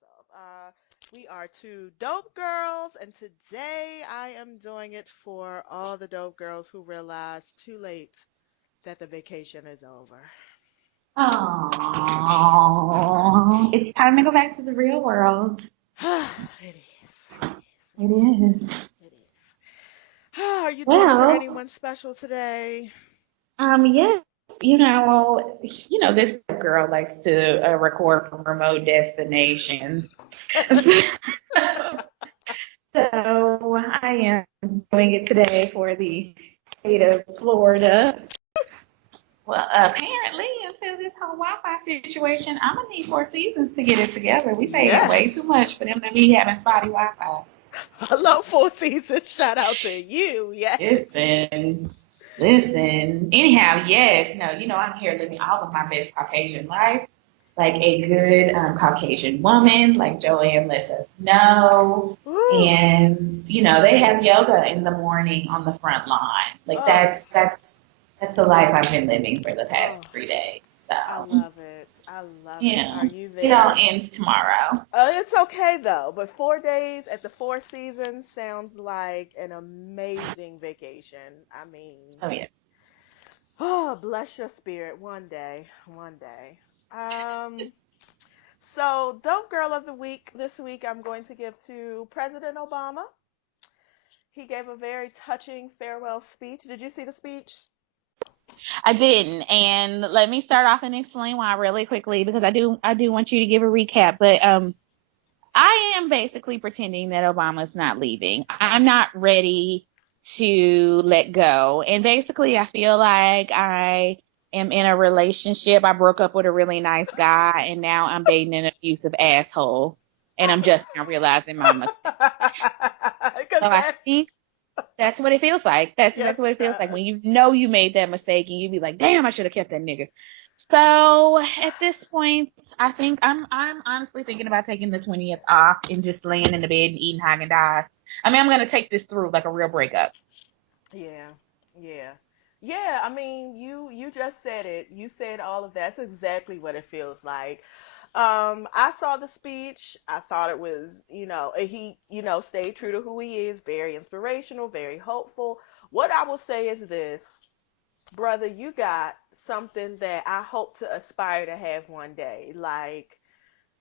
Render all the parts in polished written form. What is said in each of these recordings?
this up. We are two dope girls, and today I am doing it for all the dope girls who realize too late that the vacation is over. Oh, it's time to go back to the real world. It is. It is. It It is. is. It is. Are you doing it for Well, anyone special today? yes, this girl likes to record from remote destinations. So I am doing it today for the state of Florida. Well, apparently, until this whole Wi-Fi situation, I'm gonna need Four Seasons to get it together. We paying way too Yes. much for them to be having spotty Wi-Fi. Hello, Four Seasons. Shout out to you. Yes. Listen, listen. Anyhow, yes, no, I'm here living all of my best Caucasian life, like a good Caucasian woman, like Joanne lets us know. Woo. And they have yoga in the morning on the front lawn. Like Oh, that's the life I've been living for the oh. past 3 days. I So love it. I love it. yeah, Are you it all there? ends tomorrow. It's okay though, but 4 days at the Four Seasons sounds like an amazing vacation. I mean, So yeah. oh, bless your spirit. One day, one day. Um, so Dope Girl of the Week this week I'm going to give to President Obama. He gave a very touching farewell speech. Did you see the speech? I didn't, and let me start off and explain why really quickly because I do want you to give a recap, but I am basically pretending that Obama's not leaving. I'm not ready to let go. And basically, I feel like I am in a relationship. I broke up with a really nice guy, and now I'm dating an abusive asshole. And I'm just now realizing my mistake. Because So I that, think that's what it feels like. That's yes, exactly what it it feels like does. when you know you made that mistake and you be like, damn, I should have kept that nigga. So at this point, I think I'm honestly thinking about taking the 20th off and just laying in the bed and eating Haagen Dazs. I mean, I'm gonna take this through like a real breakup. Yeah, yeah, yeah. I mean, you just said it. You said all of that. That's exactly what it feels like. I saw the speech. I thought it was, he, stayed true to who he is. Very inspirational, very hopeful. What I will say is this, brother, you got something that I hope to aspire to have one day. Like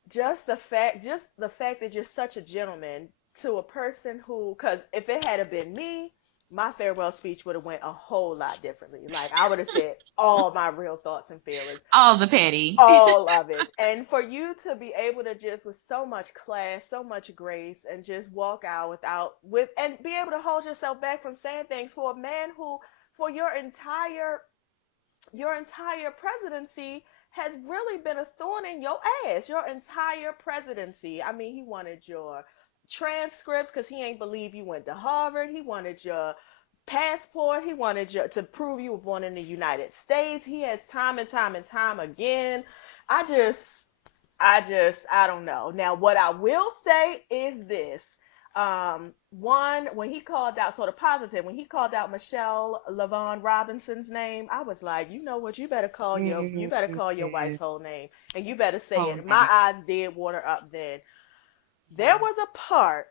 just the fact that you're such a gentleman to a person who, because if it had been me, my farewell speech would have went a whole lot differently. Like I would have said all my real thoughts and feelings, All the petty. all of it. And for you to be able to just with so much class, so much grace, and just walk out and be able to hold yourself back from saying things for a man who, for your entire presidency has really been a thorn in your ass. Your entire presidency. I mean, he wanted your transcripts because he ain't believe you went to Harvard. He wanted your passport. He wanted you to prove you were born in the United States. He has time and time and time again. I just, I don't know. Now, what I will say is this. One, when he called out, sort of positive, when he called out Michelle LaVaughn Robinson's name, I was like, you know what, you better call your wife's whole Yes. name, and you better say Oh, it. My man. eyes did water up then. There was a part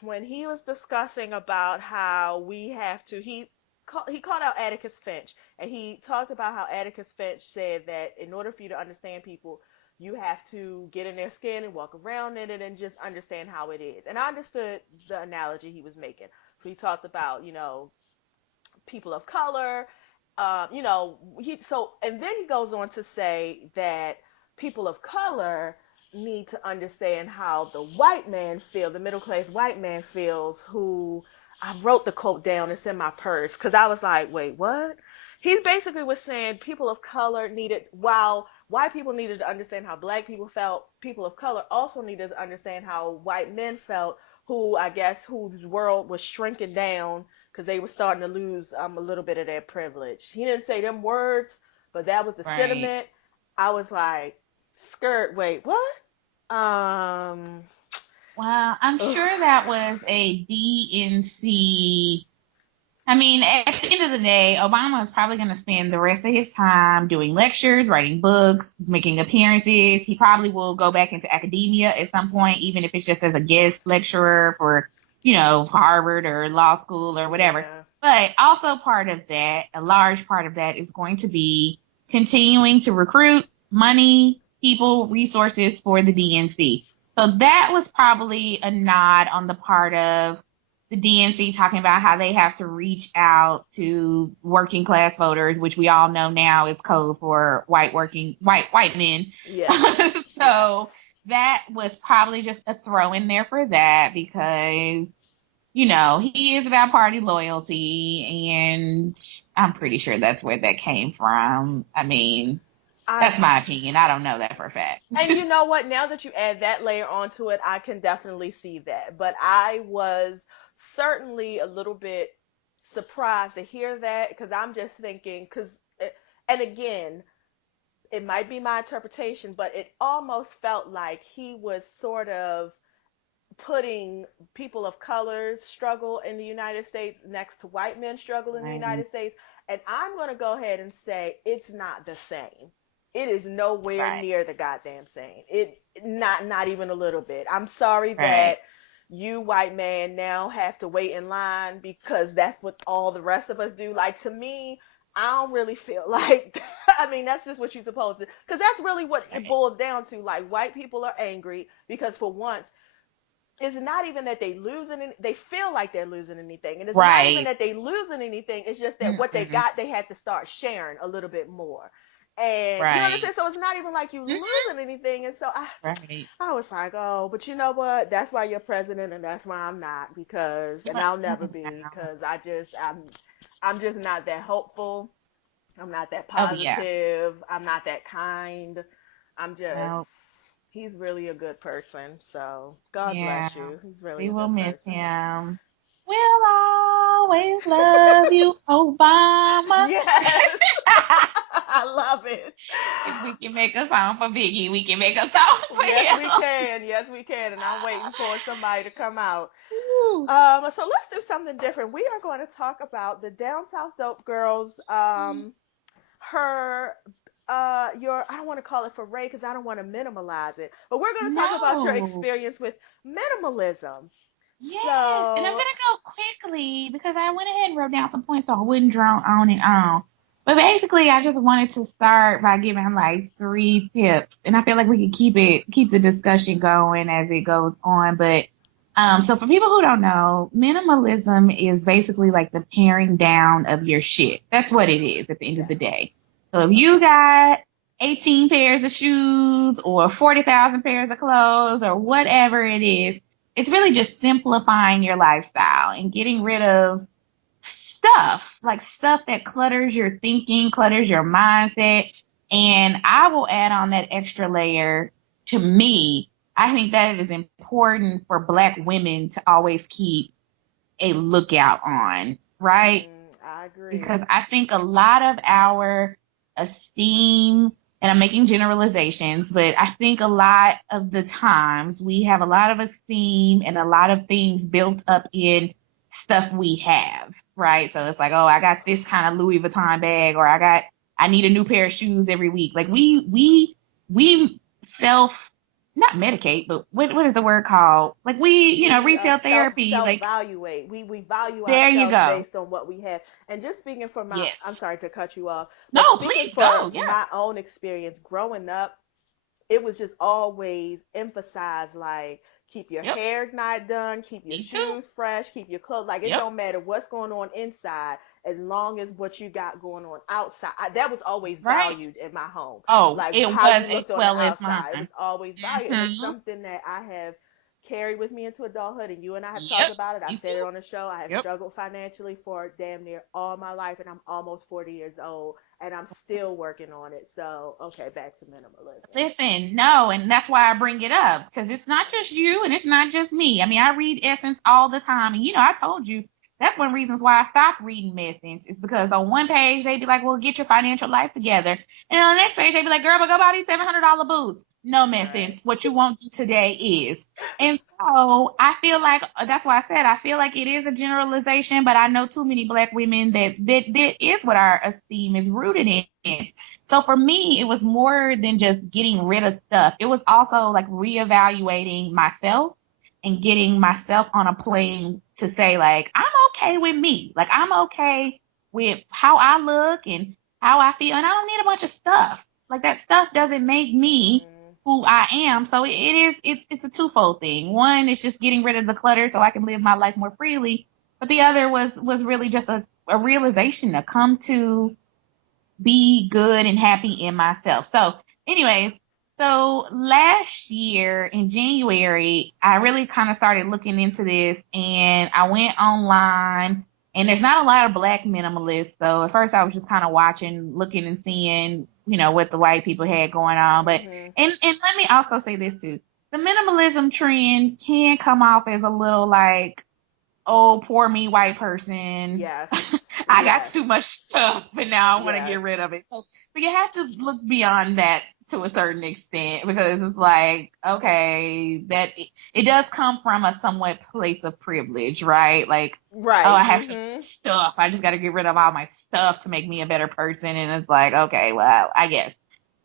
when he was discussing about how we have to, he called out Atticus Finch, and he talked about how Atticus Finch said that in order for you to understand people, you have to get in their skin and walk around in it and just understand how it is. And I understood the analogy he was making. So he talked about, people of color. And then he goes on to say that people of color need to understand how the white man feels, the middle class white man feels, who I wrote the quote down, it's in my purse, because I was like, wait, what? He basically was saying people of color needed, while white people needed to understand how black people felt, people of color also needed to understand how white men felt, who I guess whose world was shrinking down because they were starting to lose a little bit of their privilege. He didn't say them words, but that was the Right. sentiment. I was like, skirt, wait, what? Um, Well, I'm ugh. sure that was a DNC. I mean, at the end of the day, Obama is probably going to spend the rest of his time doing lectures, writing books, making appearances. He probably will go back into academia at some point, even if it's just as a guest lecturer for, Harvard or law school or whatever. Yeah. But also part of that, a large part of that is going to be continuing to recruit money, people, resources for the DNC. So that was probably a nod on the part of the DNC talking about how they have to reach out to working class voters, which we all know now is code for white men. Yes. So Yes. that was probably just a throw in there for that because he is about party loyalty, and I'm pretty sure that's where that came from. I mean, I that's my opinion. I don't know that for a fact. And you know what? Now that you add that layer onto it, I can definitely see that. But I was certainly a little bit surprised to hear that because I'm just thinking, and again, it might be my interpretation, but it almost felt like he was sort of putting people of color's struggle in the United States next to white men's struggle in the Right, United States. And I'm going to go ahead and say it's not the same. It is nowhere right, near the goddamn same. It not even a little bit. I'm sorry right, that you white man now have to wait in line because that's what all the rest of us do. Like to me, I don't really feel like I mean that's just what you're supposed to because that's really what it right, boils down to. Like white people are angry because for once it's not even that they losing they feel like they're losing anything, and it's not even right. that they losing anything, it's just that what they Mm-mm. got they had to start sharing a little bit more, and you know what I'm Right. saying, so it's not even like you Mhm. losing anything, and so Right. I was like, oh, but you know what, that's why you're president and that's why I'm not, because and I'll never be Wow. because I'm just not that hopeful, I'm not that Oh yeah. positive, I'm not that kind, I'm Well, just he's really a good person. So God yeah. bless you. He's really We a will good miss person. him. We'll always love you, Obama. Yes. I love it. If we can make a song for Biggie, we can make a song for Yes, we him. can. Yes, we can. And I'm waiting for somebody to come out. Woo. So let's do something different. We are going to talk about the Down South Dope Girls. Her, your, I don't want to call it foray because I don't want to minimalize it, but we're going to talk about your No. experience with minimalism. Yes, and I'm So, gonna go quickly because I went ahead and wrote down some points so I wouldn't drone on and on. But basically, I just wanted to start by giving like 3 tips, and I feel like we could keep the discussion going as it goes on. But so for people who don't know, minimalism is basically like the paring down of your shit. That's what it is at the end of the yes. day. So if you Okay. got 18 pairs of shoes or 40,000 pairs of clothes or whatever it is, it's really just simplifying your lifestyle and getting rid of stuff, like stuff that clutters your thinking, clutters your mindset. And I will add on that extra layer. To me, I think that it is important for Black women to always keep a lookout on, right? I agree. Because I think a lot of our esteem, and I'm making generalizations, but I think a lot of the times we have a lot of esteem and a lot of things built up in stuff we have, right? So it's like, oh, I got this kind of Louis Vuitton bag, or I need a new pair of shoes every week. Like we self not medicate, but what is the word called? Like we, We retail therapy, self like evaluate. We value there you ourselves go. based on what we have. And just speaking for my, I'm Yes. sorry to cut you off, but No, speaking please for go. Yeah. my own experience growing up, it was just always emphasized like keep your Yep. hair not done, keep your Me too. shoes fresh, keep your clothes, like it Yep. don't matter what's going on inside as long as what you got going on outside. That was always Right. valued in my home. Oh, Like it how was you as looked on the well as outside. It was mine. always valued, and it's Mm-hmm. something that I have carried with me into adulthood, and you and I have talked Yep. about it. I've Me said it too. on the show. I have Yep. struggled financially for damn near all my life, and I'm almost 40 years old, and I'm still working on it. So okay, back to minimalism. Listen, no, and that's why I bring it up because it's not just you and it's not just me. I mean, I read Essence all the time, and I told you That's one of the reasons why I stopped reading Messence, is because on one page they'd be like, well, get your financial life together. And on the next page they'd be like, girl, but go buy these $700 boots. No, Right. Messence. What you won't do today is. And so I feel like, that's why I said, I feel like it is a generalization, but I know too many Black women that is what our esteem is rooted in. So for me, it was more than just getting rid of stuff. It was also like reevaluating myself and getting myself on a plane to say, like, I'm okay with me. Like, I'm okay with how I look and how I feel. And I don't need a bunch of stuff. Like, that stuff doesn't make me Mm. who I am. So it's a twofold thing. One, it's just getting rid of the clutter so I can live my life more freely. But the other was really just a realization to come to be good and happy in myself. So, anyways, so last year in January, I really kind of started looking into this, and I went online, and there's not a lot of Black minimalists. So at first I was just kind of watching, looking and seeing, what the white people had going on. But, Mhm. and let me also say this too. The minimalism trend can come off as a little like, oh, poor me, white person. Yes. I got Yes. too much stuff and now I want to get Yes. rid of it. So you have to look beyond that to a certain extent, because it's like, okay, it does come from a somewhat place of privilege, right? Like, oh, I Right. have so much Mhm. stuff. I just got to get rid of all my stuff to make me a better person. And it's like, okay, well, I guess.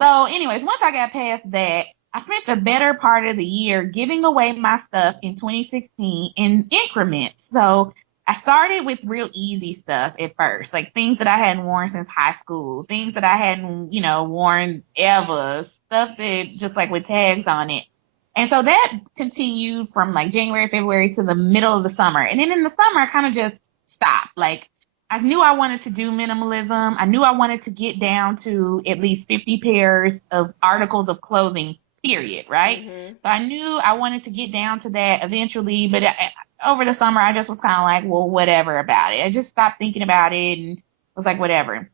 So anyways, once I got past that, I spent the better part of the year giving away my stuff in 2016 in increments. So I started with real easy stuff at first, like things that I hadn't worn since high school, things that I hadn't, worn ever, stuff that just like with tags on it. And so that continued from like January, February to the middle of the summer. And then in the summer, I kind of just stopped. Like, I knew I wanted to do minimalism. I knew I wanted to get down to at least 50 pairs of articles of clothing, period, right? Mhm. So I knew I wanted to get down to that eventually, but over the summer, I just was kind of like, well, whatever about it. I just stopped thinking about it and was like, whatever.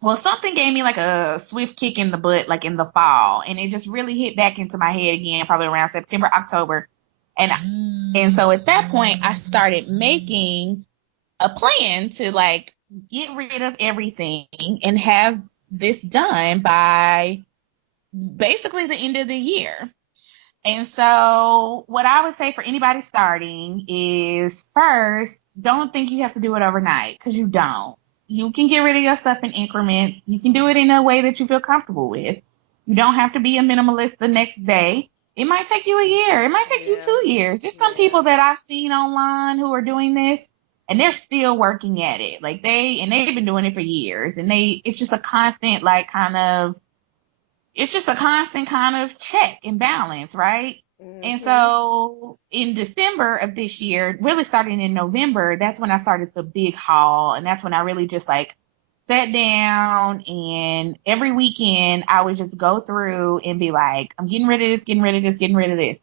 Well, something gave me like a swift kick in the butt, like in the fall, and it just really hit back into my head again, probably around September, October, and so at that point, I started making a plan to like get rid of everything and have this done by basically the end of the year. And so, what I would say for anybody starting is, first, don't think you have to do it overnight, because you don't. You can get rid of your stuff in increments. You can do it in a way that you feel comfortable with. You don't have to be a minimalist the next day. It might take you a year. It might take you Yeah. 2 years. There's some Yeah. people that I've seen online who are doing this, and they're still working at it. Like, they've been doing it for years, and it's just a constant, like, it's just a constant kind of check and balance, right? And Mhm. so in December of this year, really starting in November, that's when I started the big haul. And that's when I really just like sat down, and every weekend I would just go through and be like, I'm getting rid of this, getting rid of this, getting rid of this.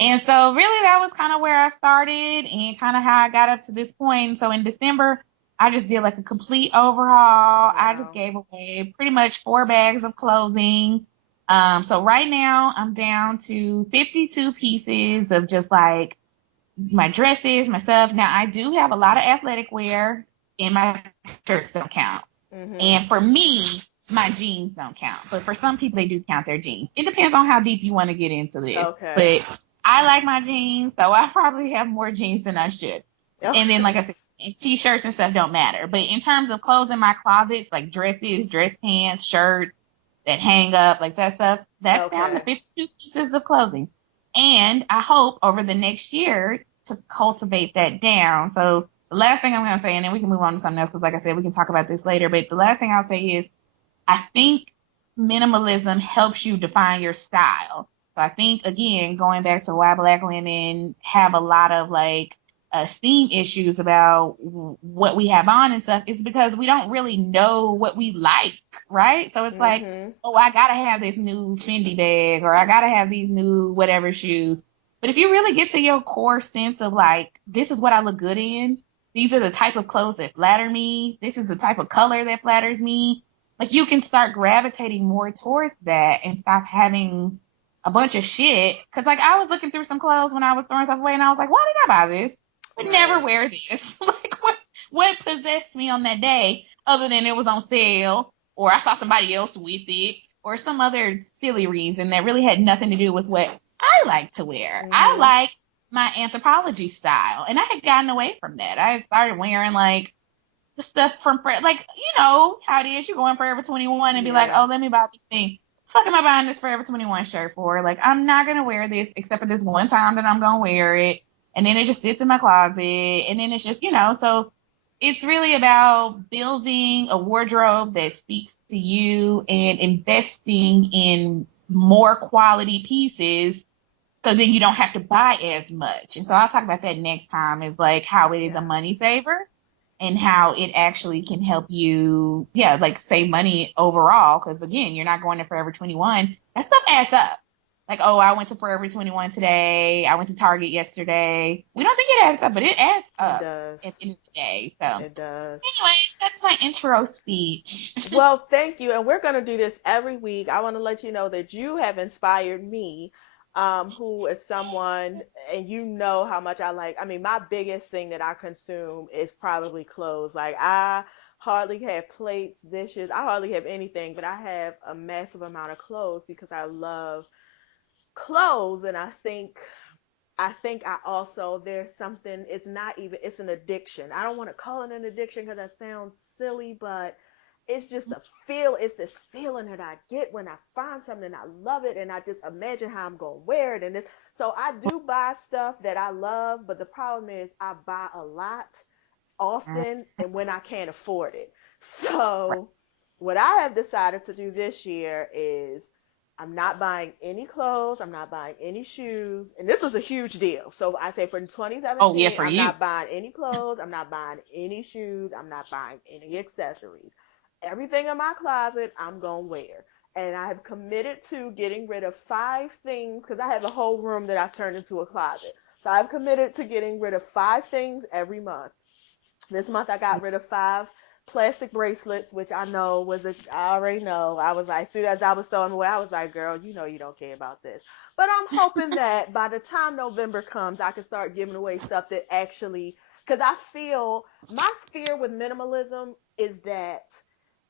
And so really that was kind of where I started and kind of how I got up to this point. So in December, I just did like a complete overhaul. I just Wow. gave away pretty much 4 bags of clothing. So right now I'm down to 52 pieces of just like my dresses, my stuff. Now I do have a lot of athletic wear, and my shirts don't count. Mhm. And for me, my jeans don't count. But for some people, they do count their jeans. It depends on how deep you want to get into this. Okay. But I like my jeans, so I probably have more jeans than I should. And then, like Okay. I said, t-shirts and stuff don't matter. But in terms of clothes in my closets, like dresses, dress pants, shirts that hang up, like that stuff, that's down to Okay. 52 pieces of clothing. And I hope over the next year to cultivate that down. So the last thing I'm going to say, and then we can move on to something else, because like I said, we can talk about this later. But the last thing I'll say is, I think minimalism helps you define your style. So I think, again, going back to why Black women have a lot of like esteem issues about what we have on and stuff, is because we don't really know what we like, right? So it's like, Mhm. oh, I gotta have this new Fendi bag, or I gotta have these new whatever shoes. But if you really get to your core sense of like, this is what I look good in, these are the type of clothes that flatter me, this is the type of color that flatters me, like you can start gravitating more towards that and stop having a bunch of shit. Cause like I was looking through some clothes when I was throwing stuff away, and I was like, why did I buy this? would never Right. wear this. Like, what possessed me on that day other than it was on sale or I saw somebody else with it or some other silly reason that really had nothing to do with what I like to wear. I Mhm. like my Anthropologie style, and I had gotten away from that. I had started wearing like the stuff from like how it is. You go in Forever 21 and be like, Yeah. oh, let me buy this thing. Fuck am I buying this Forever 21 shirt for? Like, I'm not gonna wear this except for this one time that I'm gonna wear it, and then it just sits in my closet, and then it's just so it's really about building a wardrobe that speaks to you and investing in more quality pieces so then you don't have to buy as much. And so I'll talk about that next time is like how it is a money Yes. saver and how it actually can help you, yeah, like save money overall. Because again, you're not going to Forever 21. That stuff adds up. Like, oh, I went to Forever 21 today. I went to Target yesterday. We don't think it adds up, but it adds It up does. at the end of the day. So, anyways, It does. that's my intro speech. Well, thank you. And we're going to do this every week. I want to let you know that you have inspired me, who is someone, and you know how much I like. I mean, my biggest thing that I consume is probably clothes. Like, I hardly have plates, dishes, I hardly have anything, but I have a massive amount of clothes because I love clothes. And I think I also, there's something, it's not even, it's an addiction. I don't want to call it an addiction because that sounds silly, but it's just it's this feeling that I get when I find something, I love it, and I just imagine how I'm going to wear it. And this, so I do buy stuff that I love, but the problem is I buy a lot often and when I can't afford it. So what I have decided to do this year is I'm not buying any clothes, I'm not buying any shoes, and this was a huge deal. So I say for Oh, yeah, 2017, for I'm you. not buying any clothes, I'm not buying any shoes, I'm not buying any accessories. Everything in my closet, I'm going to wear. And I have committed to getting rid of 5 things because I have a whole room that I've turned into a closet. So I've committed to getting rid of 5 things every month. This month I got rid of 5 plastic bracelets, which I know I already know. I was like, as soon as I was throwing them away, I was like, girl, you know you don't care about this. But I'm hoping that by the time November comes, I can start giving away stuff that actually, because I feel my fear with minimalism is that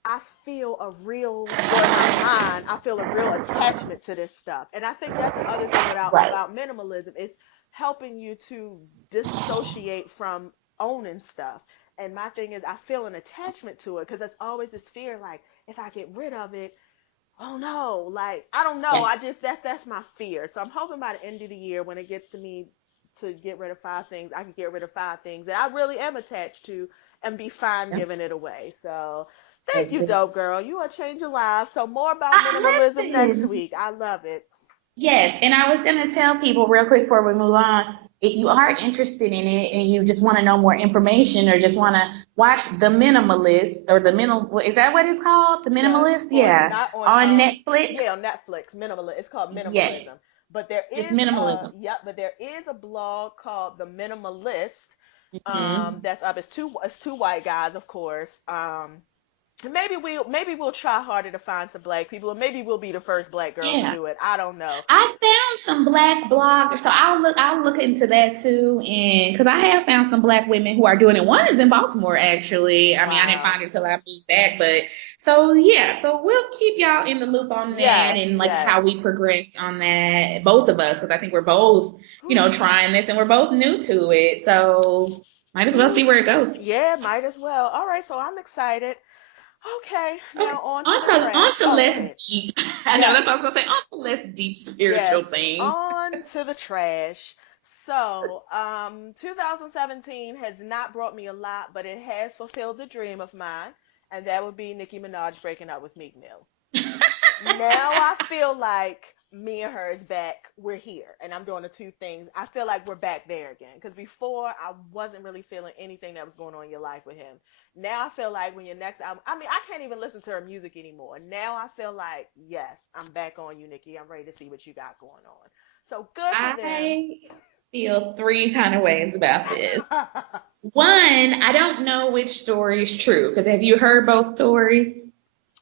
I feel a real, or in my mind, I feel a real attachment to this stuff. And I think that's the other thing Right. about minimalism is helping you to disassociate from owning stuff. And my thing is, I feel an attachment to it because there's always this fear, like if I get rid of it, oh no, like I don't know. Yeah. I just that's my fear. So I'm hoping by the end of the year, when it gets to me to get rid of 5 things, I can get rid of 5 things that I really am attached to and be fine giving it away. So thank you, Exactly. dope girl. You are changing lives. So more about I minimalism next listen. week. I love it. Yes, and I was going to tell people real quick before we move on, if you are interested in it and you just want to know more information or just want to watch The Minimalist or is that what it's called? The Yes, Minimalist? on Yeah. not on On yeah, on Netflix? Netflix. Minimalist. It's called minimalism. Yes. But there Just is minimalism. but there is a blog called The Minimalist. Hmm. That's up. It's two white guys, of course. Maybe we'll try harder to find some black people, or maybe we'll be the first black girls to Yeah. do it. I don't know. I found some black bloggers, so I'll look into that too, and because I have found some black women who are doing it. One is in Baltimore, actually. I mean, I didn't Wow. find her till I moved back, but so yeah, so we'll keep y'all in the loop on that Yes, and like yes. how we progress on that, both of us, because I think we're both, Whew, trying this and we're both new to it, so might as well whew. see where it goes. Yeah, might as well. All right, so I'm excited. Okay, Okay, now on to on the to on trash. to Oh, go less ahead. deep. I know Yes, that's what I was gonna say. On to less deep yes, spiritual things. on to the trash. So, 2017 has not brought me a lot, but it has fulfilled a dream of mine, and that would be Nicki Minaj breaking up with Meek Mill. Now I feel like me and her is back. We're here, and I'm doing the 2 things. I feel like we're back there again. Because before, I wasn't really feeling anything that was going on in your life with him. Now I feel like when your next album, I mean, I can't even listen to her music anymore. Now I feel like, yes, I'm back on you, Nikki. I'm ready to see what you got going on. So good for them. I feel three kind of ways about this. One, I don't know which story is true because have you heard both stories?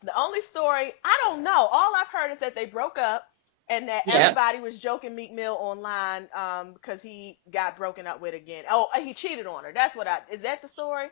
The only story, I don't know. All I've heard is that they broke up. and that Yep. everybody was joking Meek Mill online because he got broken up with again. Oh, he cheated on her. That's what I is that the story?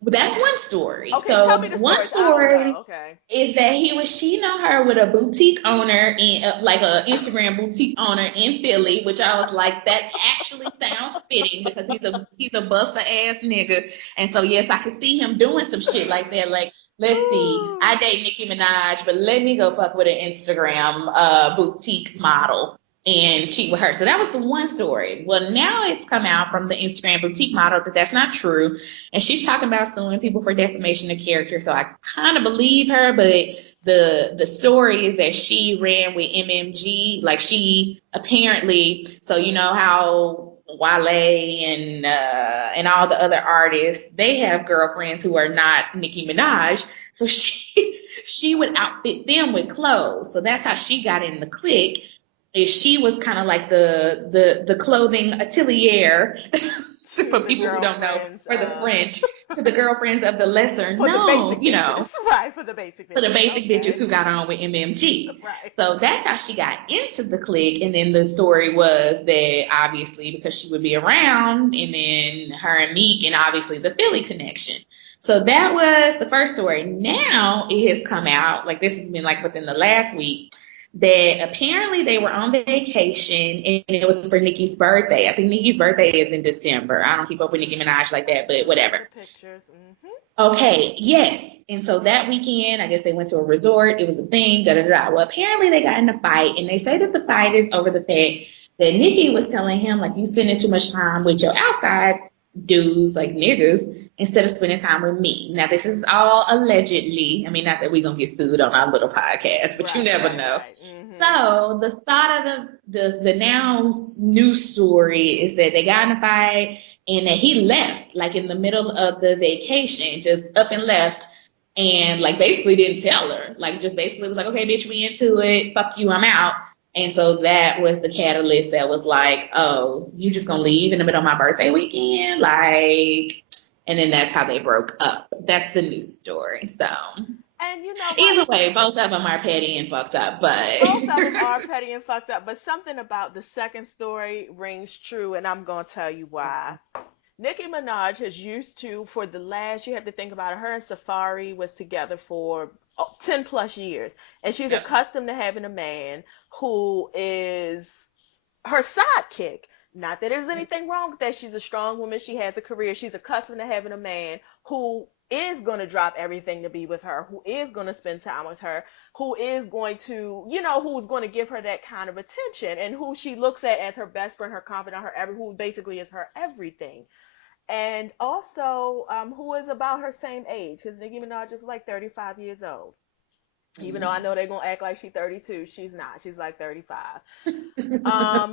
That's one story. Okay, tell me So the one stories. I don't know. story Okay. is that he was cheating on her with a boutique owner in like a Instagram boutique owner in Philly, which I was like, that actually sounds fitting because he's a buster ass nigga, and so yes, I could see him doing some shit like that. Like, let's see, Ooh. I date Nicki Minaj, but let me go fuck with an Instagram boutique model and cheat with her. So that was the one story. Well, now it's come out from the Instagram boutique model that that's not true, and she's talking about suing people for defamation of character. So I kind of believe her, but the story is that she ran with MMG. Like she apparently, so you know how Wale and all the other artists, they have girlfriends who are not Nicki Minaj. So she would outfit them with clothes. So that's how she got in the clique. Is she was kind of like the clothing atelier To for the people who don't know, girlfriends, for the French, to the girlfriends of the lesser for the known, basic bitches, right? For the basic for the bitches. basic bitches Okay. who got on with MMG. Right. So that's how she got into the clique. And then the story was that obviously because she would be around, and then her and Meek, and obviously the Philly connection. So that was the first story. Now it has come out, like this has been like within the last week, that apparently they were on vacation and it was for Nicki's birthday. I think Nicki's birthday is in December. I don't keep up with Nicki Minaj like that, but I see whatever. the pictures. Hmm. Okay, yes. And so that weekend, I guess they went to a resort. It was a thing, da da da. Well, apparently they got in a fight, and they say that the fight is over the fact that Nikki was telling him, like, you spending too much time with your outside dudes, like niggas, instead of spending time with me. Now, this is all allegedly. I mean, not that we're going to get sued on our little podcast, but you Right, never right, know. right. Hmm. So the thought of the now news story is that they got in a fight and that he left like in the middle of the vacation, just up and left, and like basically didn't tell her, like just basically was like, okay, bitch, we into it, fuck you, I'm out. And so that was the catalyst that was like, oh, you just gonna leave in the middle of my birthday weekend, like, and then that's how they broke up. That's the news story. So And you know what? either way, both of them are petty and fucked up, but Both of them are petty and fucked up, but something about the second story rings true, and I'm gonna tell you why. Nicki Minaj has used to, for the last, you have to think about it, her and Safari was together for 10 plus years. And she's yep. accustomed to having a man who is her sidekick. Not that there's anything wrong with that. She's a strong woman. She has a career. She's accustomed to having a man who is going to drop everything to be with her, who is going to spend time with her, who is going to, who's going to give her that kind of attention, and who she looks at as her best friend, her confidant, who basically is her everything. And also, who is about her same age, because Nicki Minaj is like 35 years old. Even though I know they're gonna act like she's 32, she's not. She's like 35.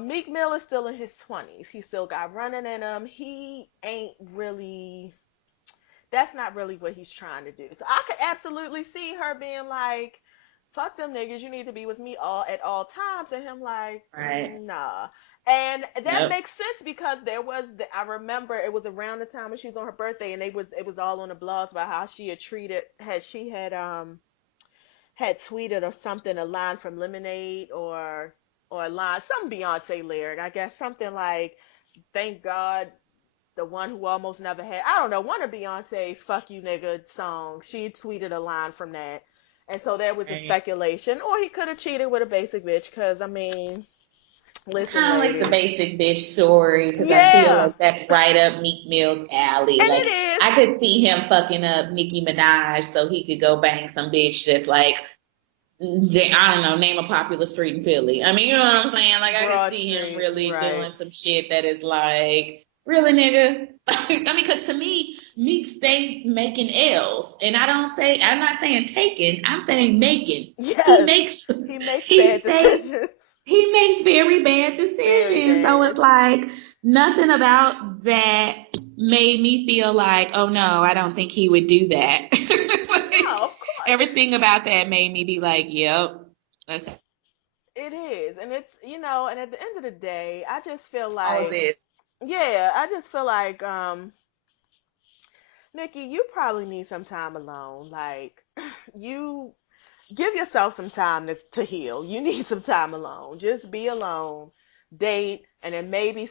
Meek Mill is still in his 20s. He still got running in him. He ain't really. That's not really what he's trying to do. So I could absolutely see her being like, "Fuck them niggas. You need to be with me all at all times." And him like, Right. Nah. And that Yep. makes sense because I remember it was around the time when she was on her birthday, and it was all on the blogs about how she had treated had tweeted or something, a line from Lemonade, or a line, some Beyonce lyric, I guess, something like, "Thank God the one who almost never had," I don't know, one of Beyonce's "Fuck You Nigga" songs. She tweeted a line from that. And so there was a Right. speculation, or he could have cheated with a basic bitch, because, I mean, listen, Kind of like the ladies. basic bitch story because I feel Yeah, like that's right up Meek Mill's alley. and Like it I is. could see him fucking up Nicki Minaj so he could go bang some bitch that's like I don't know, name a popular street in Philly. I mean, you know what I'm saying? Like I could Broad see him Street, really right. doing some shit that is like, really, nigga? I mean, because to me, Meek stay making L's, and I'm not saying taking, I'm saying making. He Yes, makes, he makes he bad stay decisions. he makes very bad Very decisions. So it's bad. like nothing about that made me feel like, oh no, I don't think he would do that. No, Like of course. everything about that made me be like, yep. That's It is. And it's, and at the end of the day, I just feel all it like, is. yeah, I just feel like, Nikki, you probably need some time alone. Like, you, give yourself some time to heal. You need some time alone. Just be alone, date, and then maybe